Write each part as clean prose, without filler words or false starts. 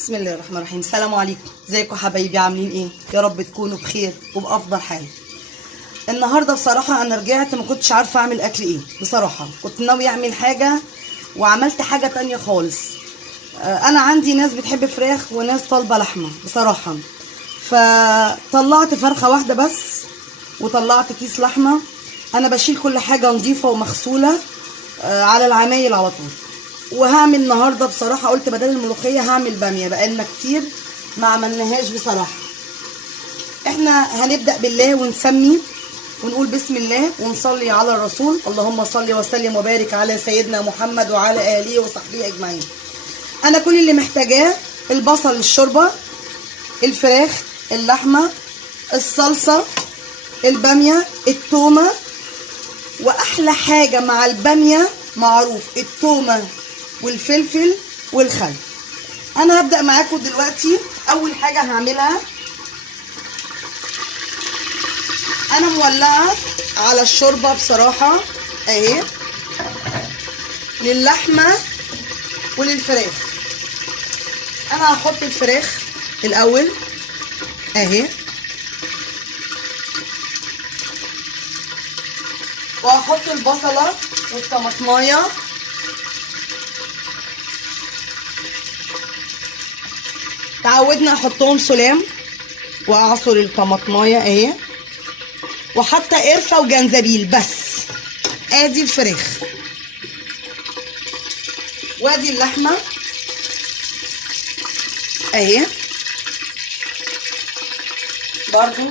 بسم الله الرحمن الرحيم. السلام عليكم، ازيكم حبايبي؟ عاملين ايه؟ يا رب تكونوا بخير وبافضل حال. النهارده بصراحه انا رجعت ما كنتش عارفه اعمل اكل ايه. بصراحه كنت ناوي اعمل حاجه وعملت حاجه تانية خالص. انا عندي ناس بتحب فراخ وناس طالبه لحمه بصراحه، فطلعت فرخه واحده بس وطلعت كيس لحمه. انا بشيل كل حاجه نظيفه ومغسوله على العمايل على طول. وهعمل النهارده بصراحه قلت بدل الملوخيه هعمل باميه، بقالنا كتير ما عملناهاش بصراحه. احنا هنبدا بالله ونسمي ونقول بسم الله ونصلي على الرسول. اللهم صل وسلم وبارك على سيدنا محمد وعلى اله وصحبه اجمعين. انا كل اللي محتاجاه البصل، الشوربه، الفراخ، اللحمه، الصلصه، الباميه، التومه، واحلى حاجه مع الباميه معروف التومه والفلفل والخل. انا هبدا معاكم دلوقتي. اول حاجه هعملها انا مولعه على الشوربه بصراحه اهي للحمه وللفراخ. انا هحط الفراخ الاول اهي، وهحط البصله والطماطمايه تعودنا احطهم سلام، واعصر الطماطمايه اهي، وحتى قرفه وجنزبيل بس. ادي الفراخ وادي اللحمه اهي، برضو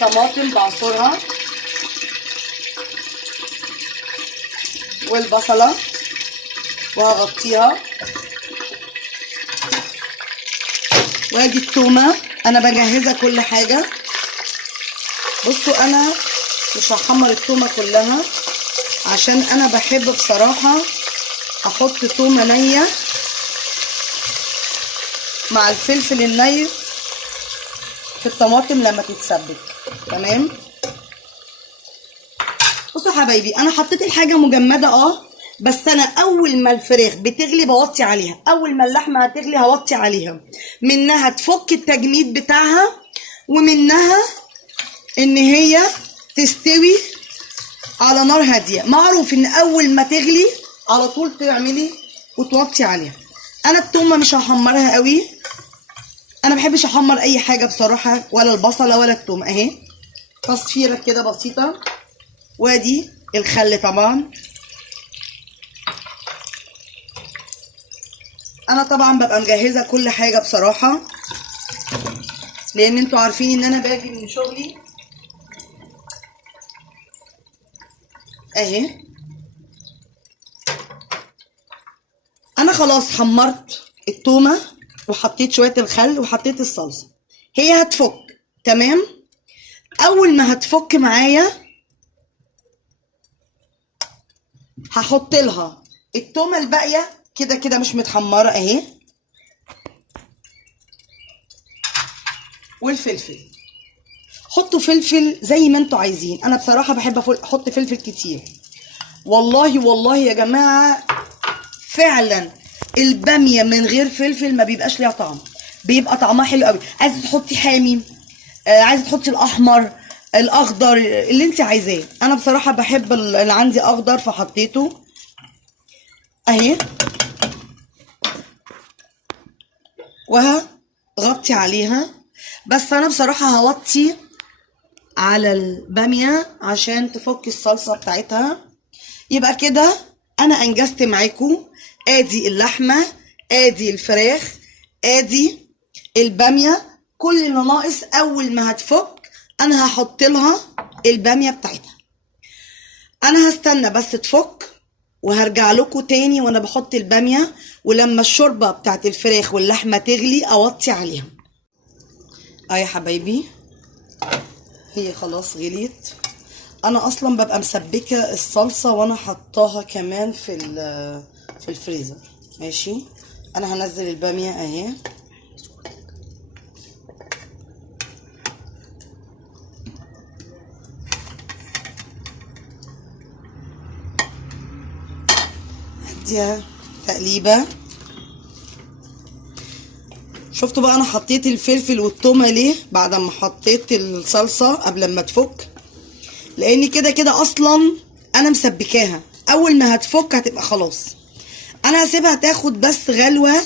طماطم بعصرها والبصله وهغطيها، وادي التومه. انا بجهزها كل حاجه. بصوا انا مش هحمر التومه كلها عشان انا بحب بصراحه احط تومه نيه مع الفلفل الني في الطماطم لما تتسبك. تمام. بصوا حبايبي انا حطيت الحاجه مجمده بس انا اول ما الفراخ بتغلي بوطي عليها، اول ما اللحمه هتغلي هوطي عليها، منها تفك التجميد بتاعها ومنها ان هي تستوي على نار هاديه. معروف ان اول ما تغلي على طول تعملي وتوطي عليها. انا التومه مش هحمرها قوي، انا بحبش احمر اي حاجه بصراحه، ولا البصله ولا التومه اهي، تصفيره كده بسيطه. وادي الخل طبعا. انا طبعا ببقى مجهزه كل حاجه بصراحه، لان انتوا عارفين ان انا باجي من شغلي اهي. انا خلاص حمرت التومه وحطيت شويه الخل وحطيت الصلصه، هي هتفك. تمام. اول ما هتفك معايا هحط لها التومه الباقيه كده كده مش متحمره اهي، والفلفل. حطوا فلفل زي ما انتوا عايزين، انا بصراحه بحب احط فلفل كتير. والله يا جماعه فعلا الباميه من غير فلفل ما بيبقاش ليها طعم، بيبقى طعمها حلو قوي. عايزه تحطي حامي، عايزه تحطي الاحمر، الاخضر، اللي انت عايزاه. انا بصراحه بحب اللي عندي اخضر فحطيته اهي. وهغطي عليها، بس انا بصراحه هوطي على الباميه عشان تفك الصلصه بتاعتها. يبقى كده انا انجزت معاكم. ادي اللحمه، ادي الفراخ، ادي الباميه. كل اللي ناقص اول ما هتفك انا هحط لها الباميه بتاعتها. انا هستنى بس تفك وهرجع لكم تاني وانا بحط الباميه، ولما الشوربه بتاعت الفراخ واللحمه تغلي اوطي عليها. يا حبايبي هي خلاص غليت. انا اصلا ببقى مسبكه الصلصه وانا حطاها كمان في الفريزر. ماشي. انا هنزل الباميه اهي. اديها تقليبه. شفتوا بقى انا حطيت الفلفل والتومه ليه بعد ما حطيت الصلصه قبل ما تفك؟ لان كده كده اصلا انا مسبكاها، اول ما هتفك هتبقى خلاص. انا هسيبها تاخد بس غلوه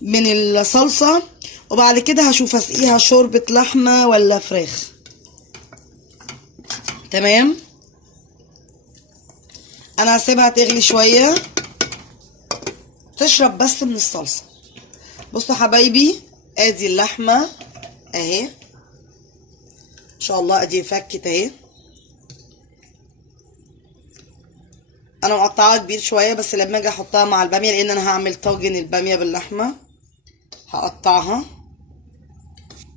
من الصلصه، وبعد كده هشوف اسقيها شوربه لحمه ولا فراخ. تمام، انا هسيبها تغلي شويه تشرب بس من الصلصه. بصوا حبايبي، ادي اللحمه اهي ان شاء الله، ادي فكت اهي. انا مقطعاها كبير شويه بس لما اجي احطها مع الباميه، لان انا هعمل طاجن الباميه باللحمه، هقطعها.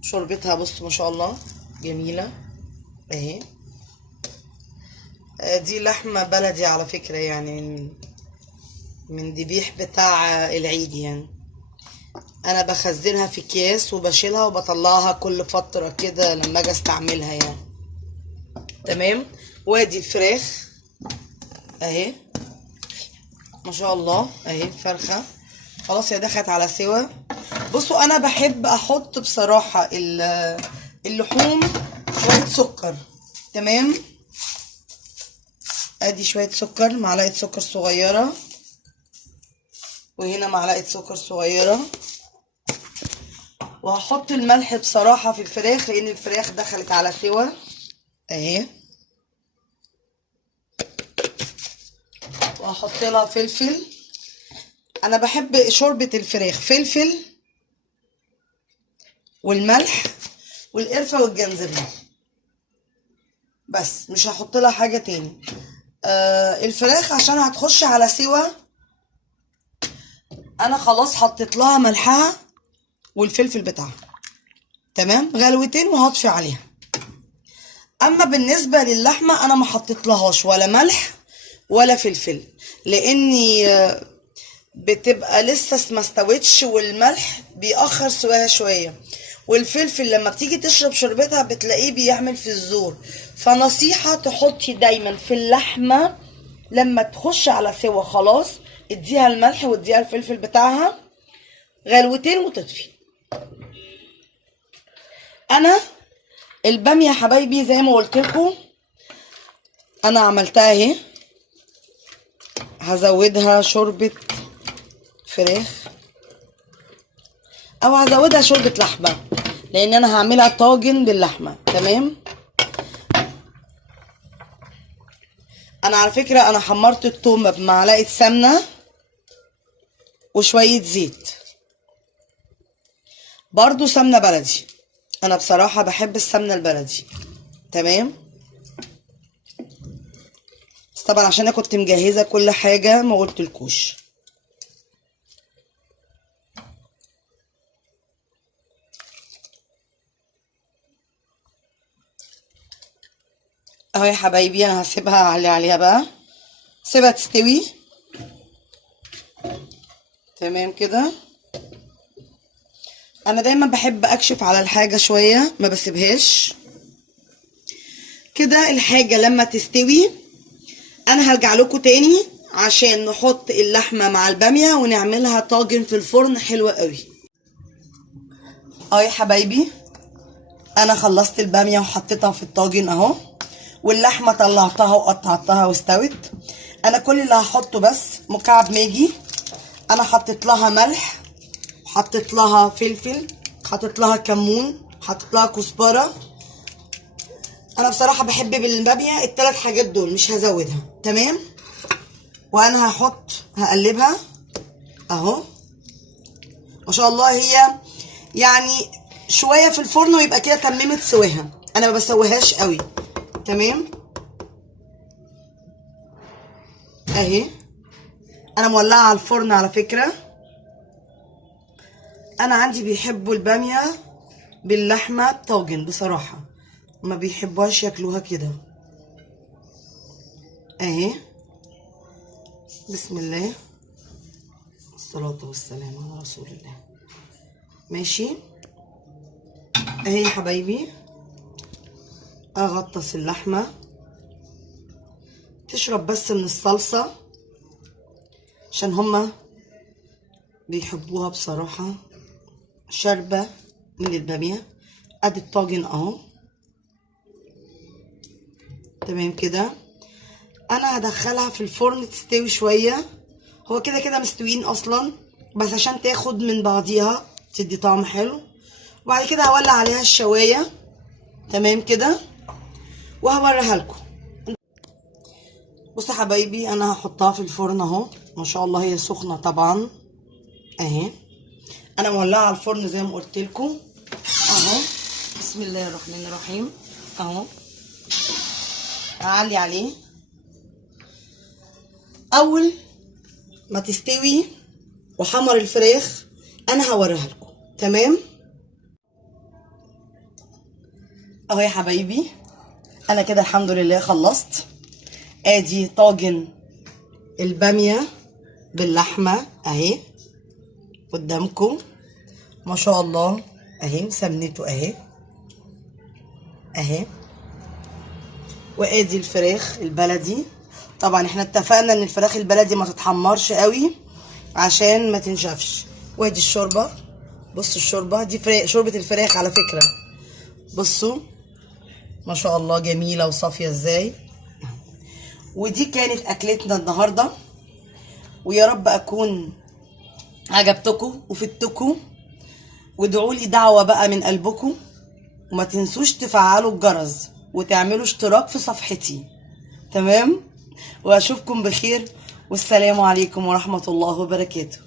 شوربتها بصوا ما شاء الله جميله اهي. دي لحمه بلدي على فكره، يعني من ذبيح بتاع العيد. يعني انا بخزنها في اكياس وبشيلها وبطلعها كل فتره كده لما اجي استعملها يعني. تمام، وادي الفراخ اهي ما شاء الله اهي الفرخه خلاص هي دخلت على سوا. بصوا انا بحب احط بصراحه اللحوم شويه سكر. تمام، ادي شويه سكر، معلقه سكر صغيره، وهنا معلقه سكر صغيره. وهحط الملح بصراحه في الفراخ لان الفراخ دخلت على سوا اهي. وهحط لها فلفل. انا بحب شوربه الفراخ فلفل والملح والقرفه والجنزبيل بس، مش هحط لها حاجه تاني. الفراخ عشان هتخش على سوا انا خلاص حطيت لها ملحها والفلفل بتاعها. تمام، غلوتين وهطفي عليها. اما بالنسبه للحمه انا ما حطيت لهاش ولا ملح ولا فلفل، لاني بتبقى لسه ما استوتش، والملح بيأخر سواها شويه، والفلفل لما بتيجي تشرب شربتها بتلاقيه بيعمل في الزور. فنصيحه تحطي دايما في اللحمه لما تخش على سوا خلاص اديها الملح واديها الفلفل بتاعها غلوتين وتطفي. انا الباميه يا حبايبي زي ما قلت لكم انا عملتها اهي. هزودها شوربه فراخ او هزودها شوربه لحمه لان انا هعملها طاجن باللحمه. تمام، انا على فكره انا حمرت التومه بمعلقه سمنه وشويه زيت، برضو سمنه بلدي، انا بصراحه بحب السمنه البلدي. تمام، بس طبعا عشان انا كنت مجهزه كل حاجه ما قلتلكوش. اهو يا حبايبي انا هسيبها عليها بقى، سيبها تستوي. تمام كده، انا دايما بحب اكشف على الحاجه شويه ما بسيبهاش كده. الحاجه لما تستوي انا هرجع لكم تاني عشان نحط اللحمه مع الباميه ونعملها طاجن في الفرن حلوه قوي. اهو يا حبايبي انا خلصت الباميه وحطيتها في الطاجن اهو، واللحمه طلعتها وقطعتها واستوت. انا كل اللي هحطه بس مكعب ماجي، انا حطيت لها ملح، حطيت لها فلفل، حطيت لها كمون، حطيت لها كزبره. انا بصراحه بحب بالباميه الثلاث حاجات دول مش هزودها. تمام، وانا هقلبها اهو ما شاء الله. هي يعني شويه في الفرن ويبقى كده تممت سواها، انا ما بسويهاش قوي. تمام اهي، انا مولعه على الفرن على فكره. انا عندي بيحبوا الباميه باللحمه طاجن بصراحه، ما بيحبوهاش ياكلوها كده اهي. بسم الله الصلاه والسلام على رسول الله. ماشي اهي يا حبايبي، اغطس اللحمه تشرب بس من الصلصه عشان هما بيحبوها بصراحه شوربة من البامية. ادي الطاجن اهو، تمام كده. انا هدخلها في الفرن تستوي شوية، هو كده كده مستويين اصلا، بس عشان تاخد من بعضيها تدي طعم حلو. وبعد كده هولع عليها الشواية، تمام كده، وهوريها لكم. بصوا يا حبايبي، انا هحطها في الفرن اهو، ما شاء الله هي سخنة طبعا اهي. انا مولعة على الفرن زي ما قلت لكم اهو. بسم الله الرحمن الرحيم اهو. هعلي عليه. اول ما تستوي وحمر الفراخ انا هوريها لكم، تمام اهو يا حبايبي. انا كده الحمد لله خلصت. ادي طاجن الباميه باللحمه اهي قدامكم، ما شاء الله اهي، سمنته اهي اهي. وادي الفراخ البلدي. طبعا احنا اتفقنا ان الفراخ البلدي ما تتحمرش قوي عشان ما تنشفش. وادي الشوربه، بصوا الشوربه دي شوربه الفراخ على فكره، بصوا ما شاء الله جميله وصافيه ازاي. ودي كانت اكلتنا النهارده، ويا رب اكون عجبتكم وفدتكم. وادعوا لي دعوه بقى من قلبكم، وما تنسوش تفعلوا الجرس وتعملوا اشتراك في صفحتي، تمام. واشوفكم بخير، والسلام عليكم ورحمه الله وبركاته.